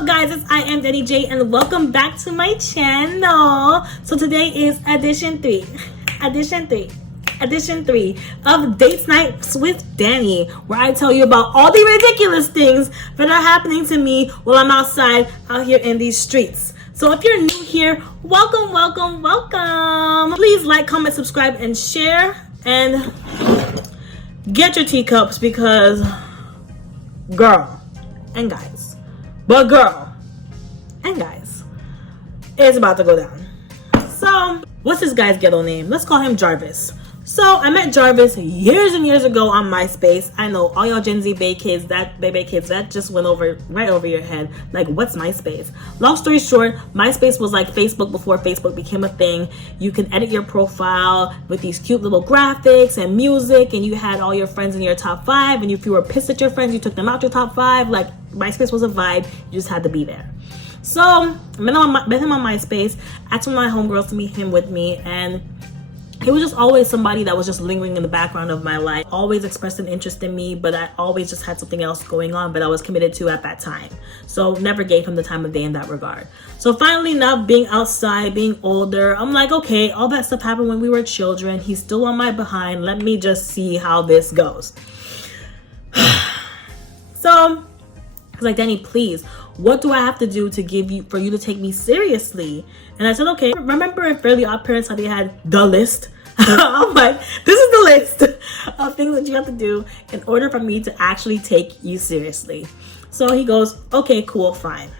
up, guys? I am Dannii J, and welcome back to my channel. So today is edition 3 of Dates Nights with Dannii, where I tell you about all the ridiculous things that are happening to me while I'm outside out here in these streets. So if you're new here, welcome. Please like, comment, subscribe, and share, and get your teacups because girl and guys, it's about to go down. So what's this guy's ghetto name? Let's call him Jarvis. So I met Jarvis years and years ago on MySpace. I know all y'all Gen Z baby kids, that just went right over your head. Like, what's MySpace? Long story short, MySpace was like Facebook before Facebook became a thing. You can edit your profile with these cute little graphics and music, and you had all your friends in your top 5, and if you were pissed at your friends, you took them out your top 5. Like, MySpace was a vibe. You just had to be there. So I met him on MySpace, asked one of my homegirls to meet him with me, and he was just always somebody that was just lingering in the background of my life. Always expressed an interest in me, but I always just had something else going on that I was committed to at that time. So never gave him the time of day in that regard. So finally, now being outside, being older, I'm like, okay, all that stuff happened when we were children. He's still on my behind. Let me just see how this goes. So I was like, Dannii, please, what do I have to do for you to take me seriously? And I said, okay. Remember in Fairly Odd Parents how they had the list? I'm like, this is the list of things that you have to do in order for me to actually take you seriously. So he goes, okay, cool, fine.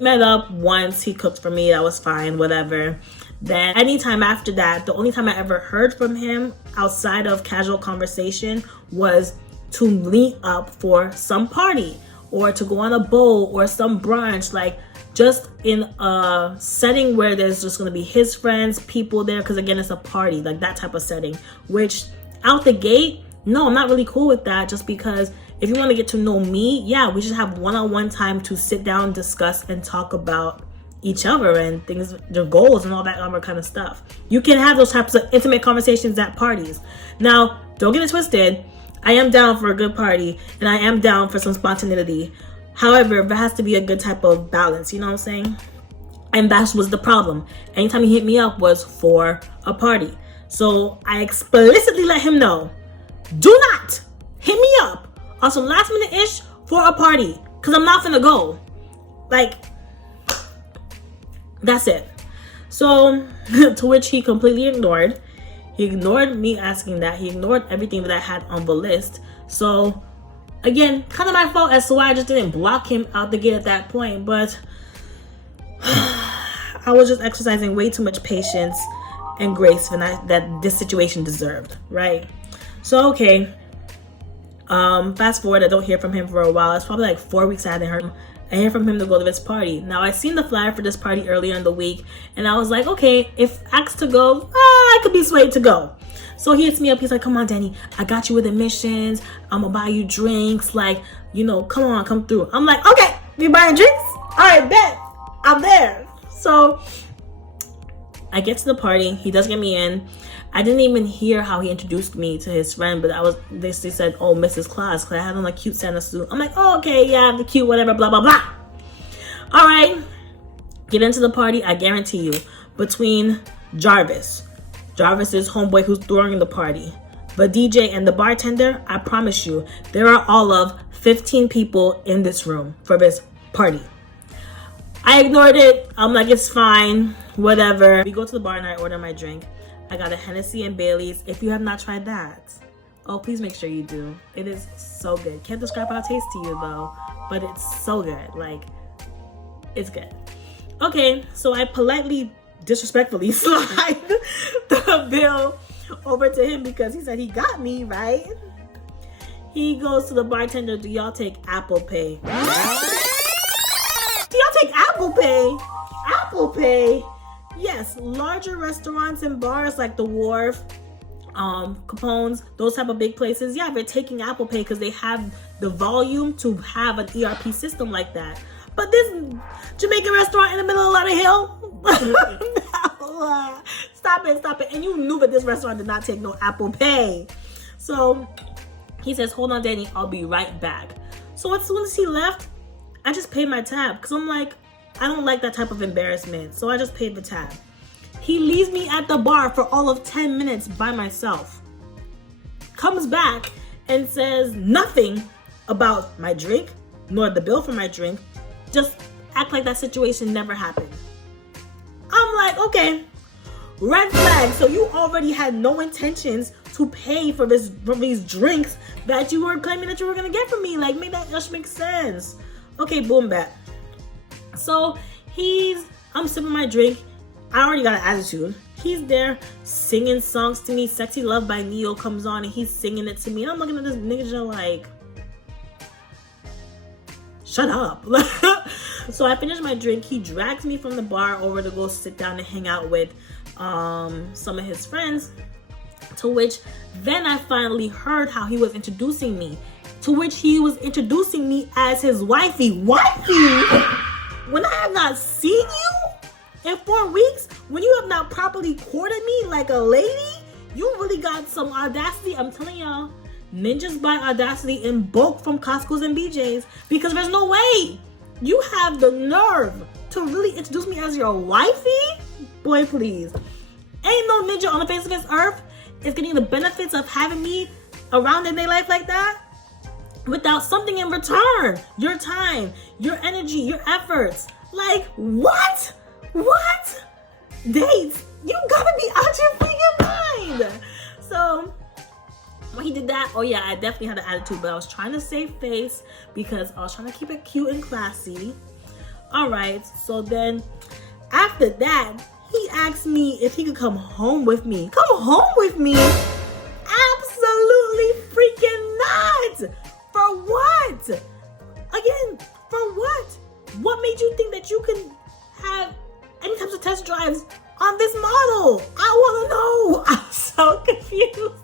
Met up once, he cooked for me, that was fine, whatever. Then anytime after that, the only time I ever heard from him outside of casual conversation was to meet up for some party, or to go on a bowl or some brunch, like just in a setting where there's just gonna be his friends, people there, because again, it's a party, like that type of setting. Which out the gate, no, I'm not really cool with that, just because if you want to get to know me, yeah, we should have one-on-one time to sit down, discuss, and talk about each other and things, their goals and all that other kind of stuff. You can have those types of intimate conversations at parties. Now, don't get it twisted. I am down for a good party, and I am down for some spontaneity. However, there has to be a good type of balance, you know what I'm saying? And that was the problem. Anytime he hit me up was for a party. So I explicitly let him know, do not hit me up on some last minute-ish for a party, because I'm not gonna go. Like, that's it. So, to which he completely ignored. He ignored me asking that. He ignored everything that I had on the list. So, again, kind of my fault as to why I just didn't block him out the gate at that point. But I was just exercising way too much patience and grace for that this situation deserved, right? So, okay. Fast forward, I don't hear from him for a while. It's probably like 4 weeks I hadn't heard him. I hear from him to go to this party. Now, I seen the flyer for this party earlier in the week, and I was like, okay, if asked to go, I could be swayed to go. So he hits me up. He's like, come on, Dannii, I got you with admissions. I'm gonna buy you drinks. Like, you know, come on, come through. I'm like, okay, you buying drinks? All right, bet. I'm there. So I get to the party. He does get me in. I didn't even hear how he introduced me to his friend, but they said, oh, Mrs. Claus, because I had on a cute Santa suit. I'm like, oh, okay, yeah, the cute, whatever, blah, blah, blah. All right, get into the party. I guarantee you, between Jarvis's homeboy who's throwing the party, the DJ, and the bartender, I promise you, there are all of 15 people in this room for this party. I ignored it. I'm like, it's fine, whatever. We go to the bar and I order my drink. I got a Hennessy and Bailey's. If you have not tried that, oh, please make sure you do. It is so good. Can't describe how it tastes to you though, but it's so good. Like, it's good. Okay, so I politely, disrespectfully slide the bill over to him because he said he got me, right? He goes to the bartender, do y'all take Apple Pay? Do y'all take Apple Pay? Apple Pay? Yes, larger restaurants and bars like the Wharf, Capone's, those type of big places, yeah, they're taking Apple Pay because they have the volume to have an ERP system like that. But this Jamaican restaurant in the middle of Lauderhill, no, stop it. And you knew that this restaurant did not take no Apple Pay. So he says, hold on, Dannii, I'll be right back. So as soon as he left, I just paid my tab because I'm like, I don't like that type of embarrassment. So I just paid the tab. He leaves me at the bar for all of 10 minutes by myself. Comes back and says nothing about my drink, nor the bill for my drink. Just act like that situation never happened. I'm like, okay, red flag. So you already had no intentions to pay for these drinks that you were claiming that you were gonna get from me. Like, make that just make sense. Okay, boom, back. So I'm sipping my drink. I already got an attitude. He's there singing songs to me. Sexy Love by Neo comes on and he's singing it to me. And I'm looking at this nigga like, shut up. So I finish my drink. He drags me from the bar over to go sit down and hang out with some of his friends. To which then I finally heard how he was introducing me. To which he was introducing me as his wifey. Wifey? When I have not seen you in 4 weeks, when you have not properly courted me like a lady, you really got some audacity. I'm telling y'all, ninjas buy audacity in bulk from Costco's and BJ's because there's no way you have the nerve to really introduce me as your wifey? Boy, please. Ain't no ninja on the face of this earth is getting the benefits of having me around in their life like that without something in return. Your time, your energy, your efforts. Like, what? What? Dates? You gotta be out your freaking mind. So when he did that, oh yeah, I definitely had an attitude, but I was trying to save face because I was trying to keep it cute and classy. All right, so then after that, he asked me if he could come home with me. Come home with me? Absolutely freaking not. For what? Again, for what? What made you think that you can have any types of test drives on this model? I want to know. I'm so confused.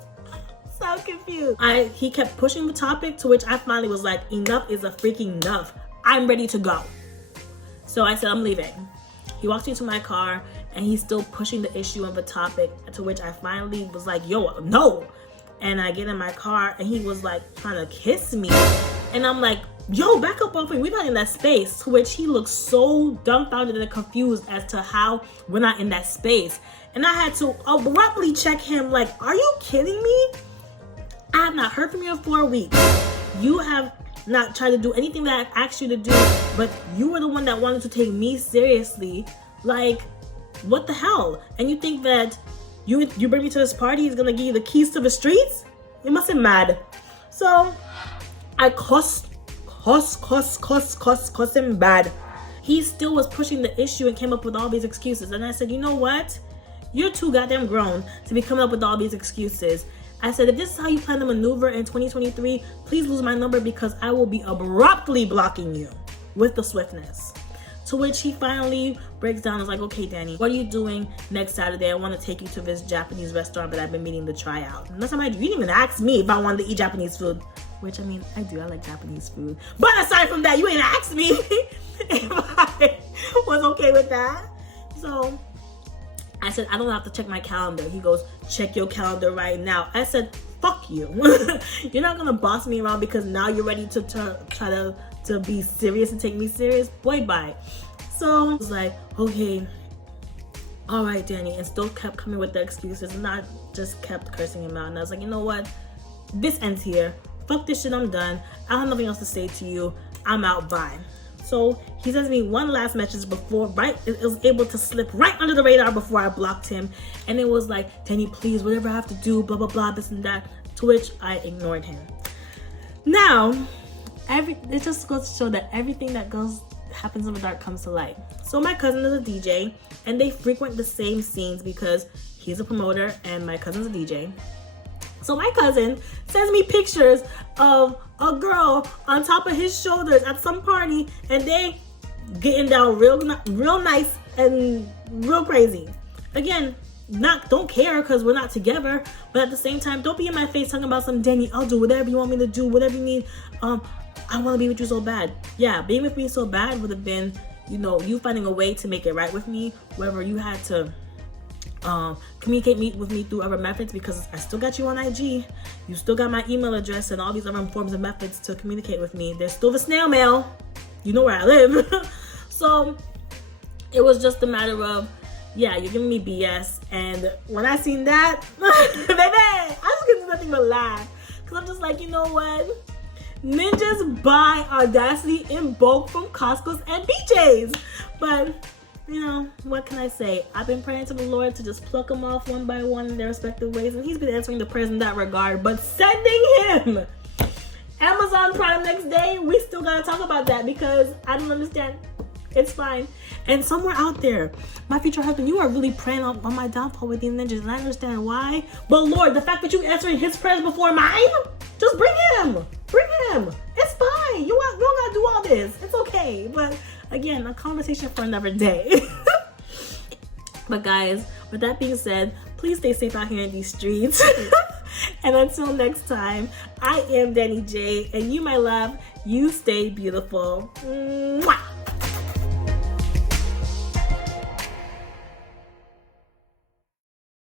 So confused. He kept pushing the topic, to which I finally was like, enough is a freaking enough. I'm ready to go. So I said, I'm leaving. He walks me to my car and he's still pushing the issue of the topic, to which I finally was like, yo, no. And I get in my car and he was like trying to kiss me. And I'm like, yo, back up off me. We're not in that space. To which he looks so dumbfounded and confused as to how we're not in that space. And I had to abruptly check him like, are you kidding me? I have not heard from you in 4 weeks. You have not tried to do anything that I asked you to do, but you were the one that wanted to take me seriously. Like, what the hell? And you think that you bring me to this party, he's gonna give you the keys to the streets? You must be mad. So I cussed him bad. He still was pushing the issue and came up with all these excuses. And I said, you know what? You're too goddamn grown to be coming up with all these excuses. I said, if this is how you plan to maneuver in 2023, please lose my number because I will be abruptly blocking you with the swiftness. To which he finally breaks down and is like, okay, Dannii, what are you doing next Saturday? I want to take you to this Japanese restaurant that I've been meaning to try out. And that's how you didn't even ask me if I wanted to eat Japanese food. Which, I mean, I do. I like Japanese food. But aside from that, you ain't asked me if I was okay with that. So I said, I don't have to check my calendar. He goes, check your calendar right now. I said, fuck you. You're not going to boss me around because now you're ready to try to be serious and take me serious. Boy, bye. So I was like, okay, all right, Dannii. And still kept coming with the excuses. And I just kept cursing him out. And I was like, you know what? This ends here. Fuck this shit, I'm done. I have nothing else to say to you. I'm out, bye. So he sends me one last message before, right? It was able to slip right under the radar before I blocked him. And it was like, Dannii, please, whatever I have to do, blah, blah, blah, this and that. To which I ignored him. Now, it just goes to show that everything that happens in the dark comes to light. So my cousin is a DJ and they frequent the same scenes because he's a promoter and my cousin's a DJ. So my cousin sends me pictures of a girl on top of his shoulders at some party and they getting down real nice and real crazy. Again, don't care because we're not together, but at the same time, don't be in my face talking about some Dannii, I'll do whatever you want me to do, whatever you need. I want to be with you so bad. Yeah, being with me so bad would have been, you finding a way to make it right with me, whether you had to communicate with me through other methods, because I still got you on IG, you still got my email address and all these other forms and methods to communicate with me. There's still the snail mail, You know where I live. So it was just a matter of, yeah, you're giving me BS. And when I seen that, baby, I just couldn't do nothing but laugh. Because I'm just like, you know what? Ninjas buy Audacity in bulk from Costco's and BJ's. But, you know, what can I say? I've been praying to the Lord to just pluck them off one by one in their respective ways. And he's been answering the prayers in that regard. But sending him Amazon Prime next day, we still got to talk about that because I don't understand. It's fine. And somewhere out there, my future husband, you are really praying on my downfall with these ninjas, and I understand why. But Lord, the fact that you answering his prayers before mine, just bring him. Bring him. It's fine. You don't gotta do all this. It's okay. But again, a conversation for another day. But guys, with that being said, please stay safe out here in these streets. And until next time, I am Dannii J, and you, my love, you stay beautiful. Mwah!